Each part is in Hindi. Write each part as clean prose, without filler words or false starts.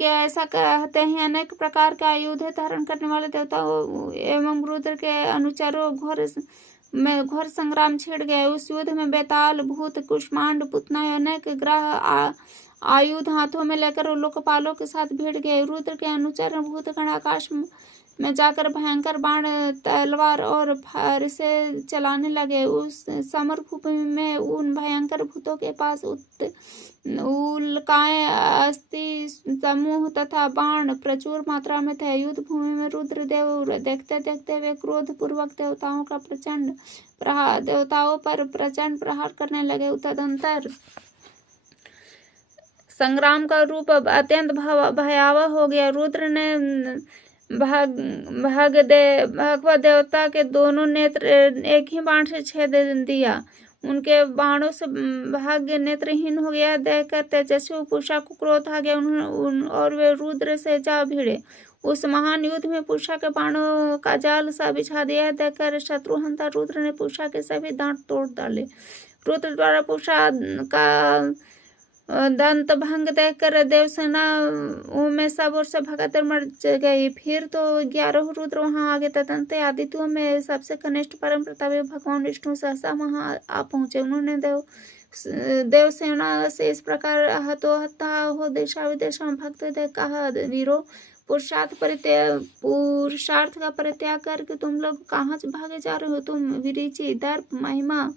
के ऐसा कहते हैं अनेक प्रकार के आयुध धारण करने वाले देवताओं एवं रुद्र के अनुचरों घोर संग्राम छिड़ गए। उस युद्ध में बेताल, भूत, कुष्मांड, पुतना अनेक ग्रह आयुध हाथों में लेकर लोकपालों के साथ भिड़ गए। रुद्र के अनुचर भूतगण आकाश में जाकर भयंकर बाण, तलवार और फरसे चलाने लगे। उस समर भूमि में उन भयंकर भूतों के पास उल्काएं, अस्थि समूह तथा बाण प्रचुर मात्रा में थे। युद्ध भूमि में रुद्र देव देखते देखते वे क्रोध पूर्वक देवताओं पर प्रचंड प्रहार करने लगे। तदंतर संग्राम का रूप अत्यंत भयावह हो गया। रुद्र ने भगवत देवता के दोनों नेत्र एक ही बाण से छेद दिया। उनके बाणों से भाग्य नेत्रहीन हो गया। देखकर तेजस्वी पूषा को क्रोध आ गया और वे रुद्र से जा भिड़े। उस महान युद्ध में पूषा के बाणों का जाल सा बिछा दिया। देखकर शत्रुहंता रुद्र ने पूषा के सभी दांत तोड़ डाले। रुद्र द्वारा पूषा का दंत भंग देखकर देवसेना में सब ओर से भगदड़ मच गई। फिर तो 11 रुद्र वहां आ गए। तदंतर आदित्यों में सबसे कनिष्ठ परम प्रतापी भगवान विष्णु सहसा वहां आ पहुंचे। उन्होंने देवसेना से इस प्रकार हतोहता हो दिशा विदेशा में भक्त देख कहा, वीरो, पुरुषार्थ का परित्याग करके तुम लोग कहाँ भागे जा रहे हो? तुम विरिचि, दर्प, महिमा,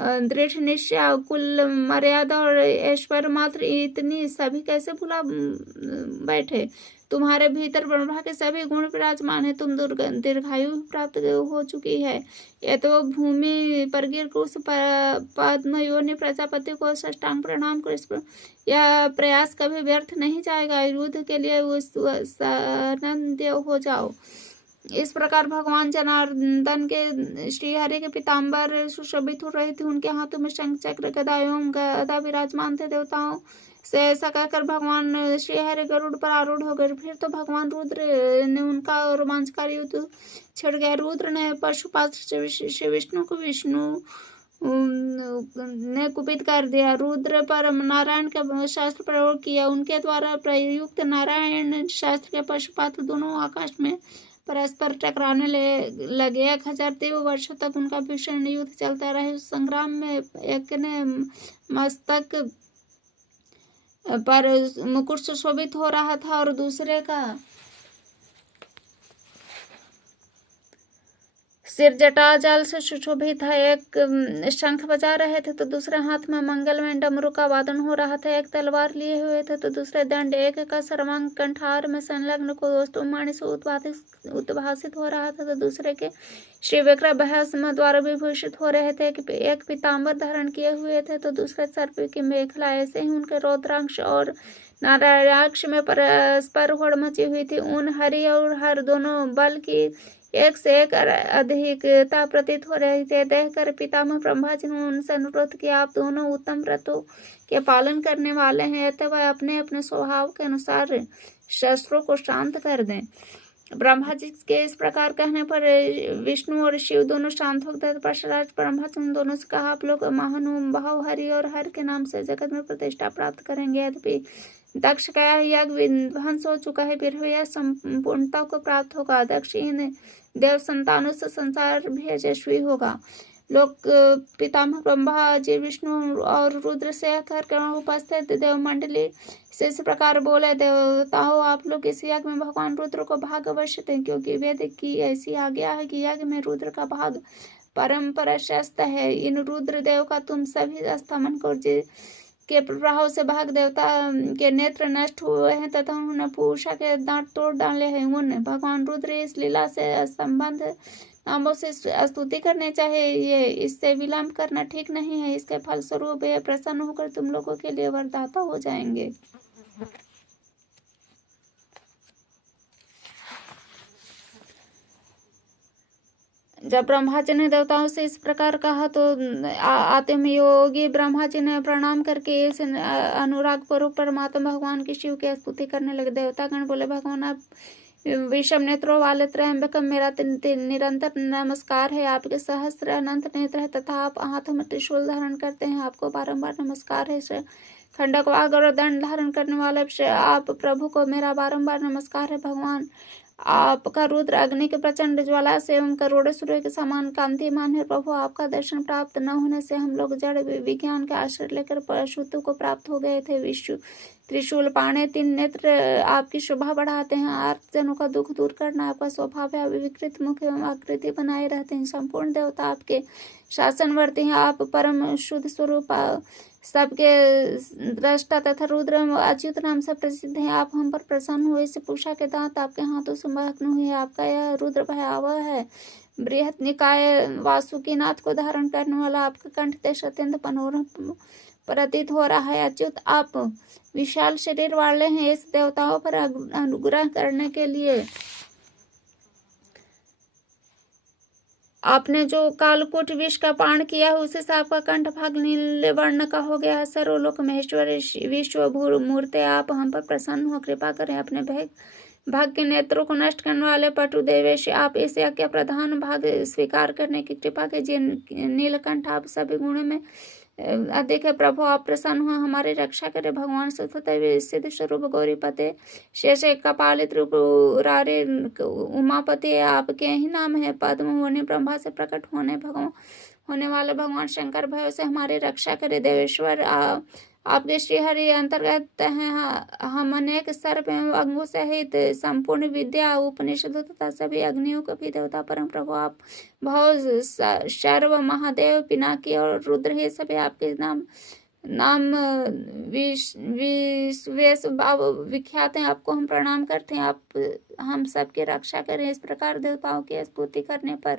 दृढ़ निश्चय, कुल मर्यादा और ऐश्वर्य मात्र इतनी सभी कैसे भुला बैठे? तुम्हारे भीतर ब्रह्मा के सभी गुण विराजमान है। तुम दीर्घायु प्राप्त हो चुकी है। यह तो भूमि पर गिर उस पद्मयोनि प्रजापति को साष्टांग प्रणाम कर यह प्रयास कभी व्यर्थ नहीं जाएगा। युद्ध के लिए सनन्द हो जाओ। इस प्रकार भगवान जनार्दन के श्रीहरि के पीताम्बर सुशोभित हो रहे थे। उनके हाथों में शंख, चक्र, गदा एवं गदा विराजमान थे। देवताओं से ऐसा कहकर भगवान श्रीहरि गरुड़ पर आरूढ़ हो गए। फिर तो भगवान रुद्र ने उनका रोमांचकारी युद्ध छिड़ गया। रुद्र ने पशुपात श्री विष्णु को ने कुपित कर दिया। रुद्र पर नारायण का शास्त्र प्रयोग किया। उनके द्वारा प्रयुक्त नारायण शास्त्र के पशुपात दोनों आकाश में परस्पर टकराने लगे। 1000 दिव्य वर्षों तक उनका भीषण युद्ध चलता रहा। उस संग्राम में एक ने मस्तक पर मुकुट सुशोभित हो रहा था और दूसरे का सिर जटाजाल से सुशोभित था। एक शंख बजा रहे थे तो दूसरे हाथ में मंगलमय डमरू का वादन हो रहा था। एक तलवार लिए हुए थे तो दूसरे दंड। एक का सर्वांग कंठार में संलग्न को वस्तुमाणी से उद्भासित हो रहा था तो दूसरे के श्री विग्रह भस्म द्वारा विभूषित हो रहे थे। एक पीताम्बर धारण किए हुए थे तो दूसरे सर्प की मेखला। ऐसे ही उनके रौद्रांश और नारायणाक्ष में परस्पर होड़ मची हुई थी। उन हरि और हर दोनों बल की एक से एक अधिकता प्रतीत हो रही थी। देखकर पितामह ब्रह्मा जी ने उनसे अनुरोध किया, आप दोनों उत्तम व्रतों के पालन करने वाले हैं, अतः वह अपने अपने स्वभाव के अनुसार शस्त्रों को शांत कर दें। ब्रह्मा जी के इस प्रकार कहने पर विष्णु और शिव दोनों शांत हो गए। पश्चात ब्रह्मा जी ने दोनों से कहा, आप लोग महानुभाव हरि और हर के नाम से जगत में प्रतिष्ठा प्राप्त करेंगे। यद्यपि दक्ष का यज्ञ विध्वंस हो चुका है, फिर यह संपूर्णता को प्राप्त होगा। दक्ष इन देव संतानों से संसार भी यशस्वी होगा। लोक पितामह ब्रह्मा जी विष्णु और रुद्र से कहकर उपस्थित देव मंडली से इस प्रकार बोले, देवताओं आप लोग इस यज्ञ में भगवान रुद्र को भाग अवश्य दें, क्योंकि वेद की ऐसी आज्ञा है कि यज्ञ में रुद्र का भाग परम प्रशस्त है। इन रुद्र देव का तुम सभी स्तमन करो, के प्रभाव से भाग देवता के नेत्र नष्ट हुए हैं तथा उन्होंने पूषा के दांत तोड़ डाले हैं। उन्हें भगवान रुद्र इस लीला से संबंध नामों से स्तुति करनी चाहिए। इससे विलंब करना ठीक नहीं है। इसके फलस्वरूप ये प्रसन्न होकर तुम लोगों के लिए वरदाता हो जाएंगे। जब ब्रह्मा जी ने देवताओं से इस प्रकार कहा तो आत्मयोगी ब्रह्मा जी ने प्रणाम करके इस अनुराग पूर्वक परमात्मा भगवान की शिव की स्तुति करने लगे। देवतागण बोले, भगवान आप विषम नेत्रों वाले त्रयंबकम, मेरा निरंतर नमस्कार है। आपके सहस्त्र अनंत नेत्र है तथा आप हाथों में त्रिशूल धारण करते हैं, आपको बारंबार नमस्कार है। खंडक वाग और दंड धारण करने वाले आप प्रभु को मेरा बारंबार नमस्कार है। भगवान आपका रुद्र अग्नि के प्रचंड ज्वाला से एवं करोड़ों सूर्य के समान कांतिमान है। प्रभु आपका दर्शन प्राप्त न होने से हम लोग जड़ विज्ञान के आश्रय लेकर पशुत्व को प्राप्त हो गए थे। विष्णु त्रिशूल पाणे 3 नेत्र आपकी शोभा बढ़ाते हैं। आर्तजनों का दुख दूर करना आपका स्वभाव है। विकृत मुख एवं आकृति बनाए रहते हैं। संपूर्ण देवता आपके शासनवर्ती हैं। आप परम शुद्ध स्वरूप सबके दृष्टा तथा रुद्र अच्युत नाम से प्रसिद्ध है। आप हम पर प्रसन्न हुए। इस पूषा के दांत आपके हाथों से महत्न हुए। आपका यह रुद्र भयावह है। बृहत निकाय वासुकीनाथ को धारण करने वाला आपका कंठ देश अत्यंत मनोरम प्रतीत हो रहा है। अच्युत आप विशाल शरीर वाले हैं। इस देवताओं पर अनुग्रह करने के लिए आपने जो कालकूट विष का पान किया है उसे से आपका कंठ भाग नीले वर्ण का हो गया है। सर्वलोक महेश्वर विश्व भूर मूर्ते आप हम पर प्रसन्न हो कृपा करें। अपने भाग के नेत्रों को नष्ट करने वाले पटु देवेश आप इस यज्ञ प्रधान भाग स्वीकार करने की कृपा कीजिए। नीलकंठ आप सभी गुणों में अधिक है। प्रभु आप प्रसन्न हो हमारी रक्षा करें। भगवान सिद्ध स्वरूप गौरीपते शेष कपालित रूप रारे उमापति आपके ही नाम है। पद्म होने ब्रह्मा से प्रकट होने वाले भगवान शंकर भय से हमारी रक्षा करे। देवेश्वर आपके श्रीहरि अंतर्गत हैं। हम अनेक सर्प एवं अंगों सहित संपूर्ण विद्या उपनिषदों तथा सभी अग्नियों के भी देवता परम प्रभु आप भव शर्व महादेव पिनाकी और रुद्र हे सभी आपके नाम विख्यात हैं। आपको हम प्रणाम करते हैं। आप हम सबकी रक्षा करें। इस प्रकार देवताओं की स्तुति करने पर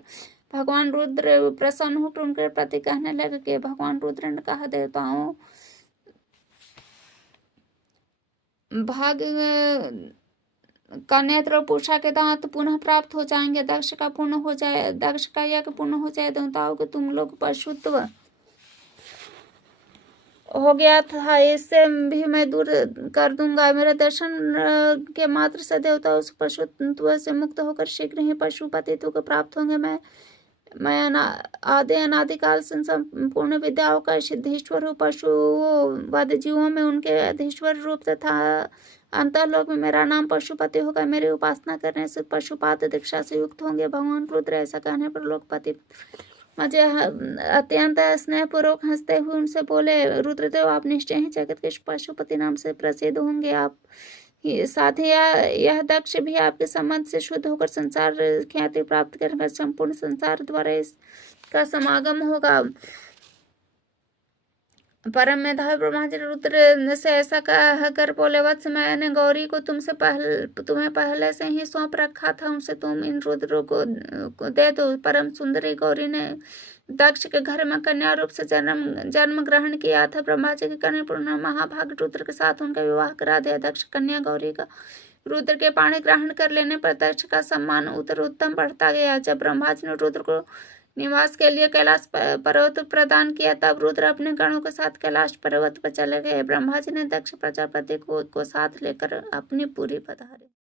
भगवान रुद्र प्रसन्न होकर उनके प्रति कहने लगे कि भगवान रुद्र ने कहा देवताओं भाग का नेत्र पूषा के दांत पुनः प्राप्त हो जाएंगे। दक्ष का यज्ञ पूर्ण हो जाए। देवताओं को तुम लोग पशुत्व हो गया था इससे भी मैं दूर कर दूंगा। मेरे दर्शन के मात्र से देवता उस पशुत्व से मुक्त होकर शीघ्र ही पशुपतित्व को प्राप्त होंगे। मैं अनादिकाल से संपूर्ण विद्याओं का सिद्धेश्वर हूँ। पशुवध जीवों में उनके अधीश्वर रूप तथा अंतरलोक में मेरा नाम पशुपति होगा। मेरी उपासना करने से पशुपात दीक्षा से युक्त होंगे। भगवान रुद्र ऐसा कहने पर लोकपति मुझे अत्यंत स्नेहपूर्वक हंसते हुए उनसे बोले रुद्रदेव आप निश्चय ही जगत के पशुपति नाम से प्रसिद्ध होंगे। आप साथ ही यह दक्ष भी आपके संबंध से शुद्ध होकर संसार ख्याति प्राप्त करेगा। संपूर्ण संसार द्वारा इसका समागम होगा। परम मेधावी ब्रह्मा जी रुद्र से ऐसा कहकर बोले वत्स मैंने गौरी को तुम्हें पहले से ही सौंप रखा था। उनसे तुम इन रुद्रों को दे दो। परम सुंदरी गौरी ने दक्ष के घर में कन्या रूप से जन्म ग्रहण किया था। ब्रह्मा जी के कन्या पूर्ण महाभाग रुद्र के साथ उनका विवाह करा दिया। दक्ष कन्या गौरी का रुद्र के पाणी ग्रहण कर लेने पर दक्ष का सम्मान उत्तरोत्तम बढ़ता गया। जब ब्रह्मा जी ने रुद्र को निवास के लिए कैलाश पर्वत प्रदान किया तब रुद्र अपने गणों के साथ कैलाश पर्वत पर चले गए। ब्रह्मा जी ने दक्ष प्रजापति को साथ लेकर अपनी पूरी पधारे।